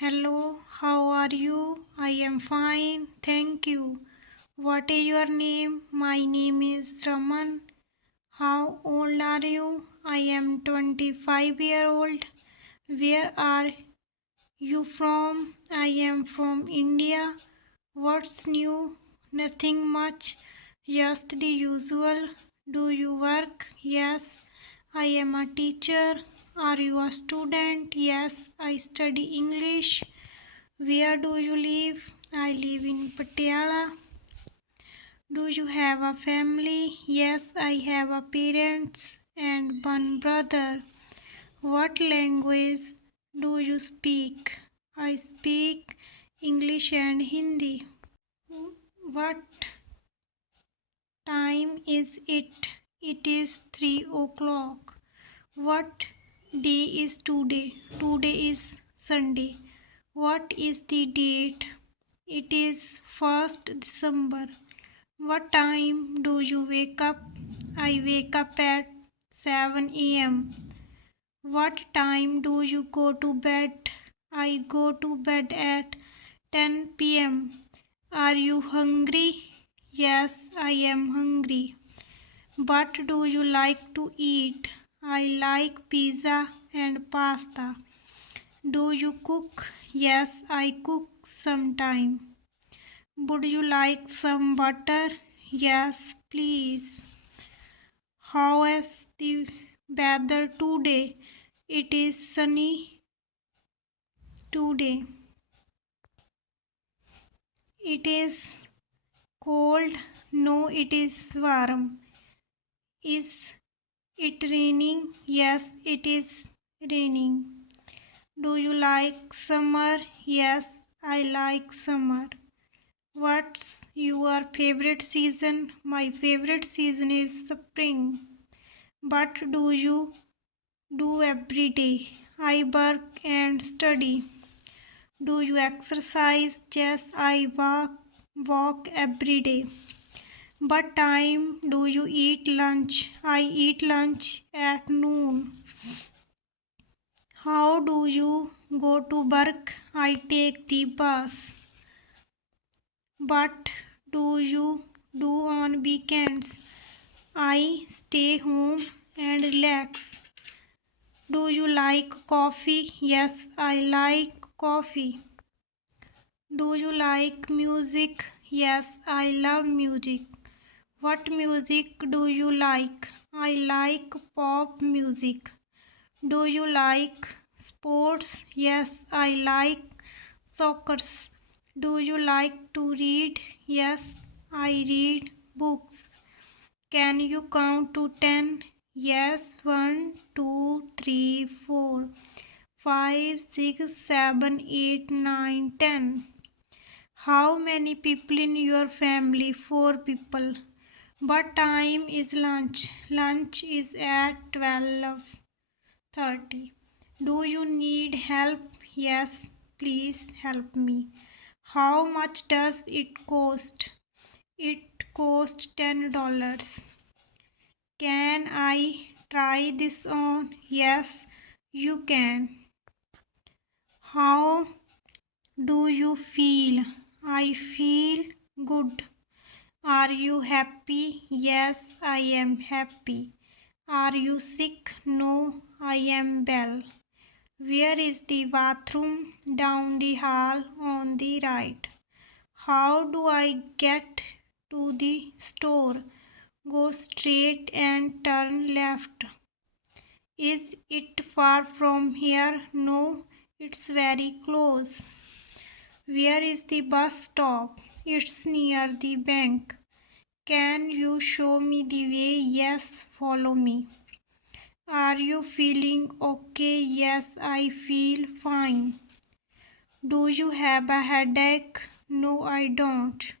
Hello, how are you? I am fine, thank you. What is your name? My name is Raman. How old are you? I am 25-year-old. Where are you from? I am from India. What's new? Nothing much, just the usual. Do you work? Yes, I am a teacher. Are you a student? Yes, I study English. Where do you live? I live in Patiala. Do you have a family? Yes, I have a parents and one brother. What language do you speak? I speak English and Hindi. What time is it? It is 3 o'clock. What day is today? Today is Sunday. What is the date? It is 1st December. What time do you wake up? I wake up at 7 a.m. What time do you go to bed? I go to bed at 10 p.m. Are you hungry? Yes, I am hungry. What do you like to eat? I like pizza and pasta. Do you cook? Yes, I cook sometime. Would you like some butter? Yes, please. How is the weather today? It is sunny today. It is cold. No, it is warm. Is it raining? Yes, it is raining. Do you like summer? Yes, I like summer. What's your favorite season? My favorite season is spring. What do you do every day? I work and study. Do you exercise? Yes, I walk every day. What time do you eat lunch? I eat lunch at noon. How do you go to work? I take the bus. What do you do on weekends? I stay home and relax. Do you like coffee? Yes, I like coffee. Do you like music? Yes, I love music. What music do you like? I like pop music. Do you like sports? Yes, I like soccer. Do you like to read? Yes, I read books. Can you count to 10? Yes, 1, 2, 3, 4, 5, 6, 7, 8, 9, 10. How many people in your family? 4 people. What time is lunch? Lunch is at 12:30. Do you need help? Yes, please help me. How much does it cost? It costs $10. Can I try this on? Yes, you can. How do you feel? I feel good. Are you happy? Yes, I am happy. Are you sick? No, I am well. Where is the bathroom? Down the hall on the right. How do I get to the store? Go straight and turn left. Is it far from here? No, it's very close. Where is the bus stop? It's near the bank. Can you show me the way? Yes, follow me. Are you feeling okay? Yes, I feel fine. Do you have a headache? No, I don't.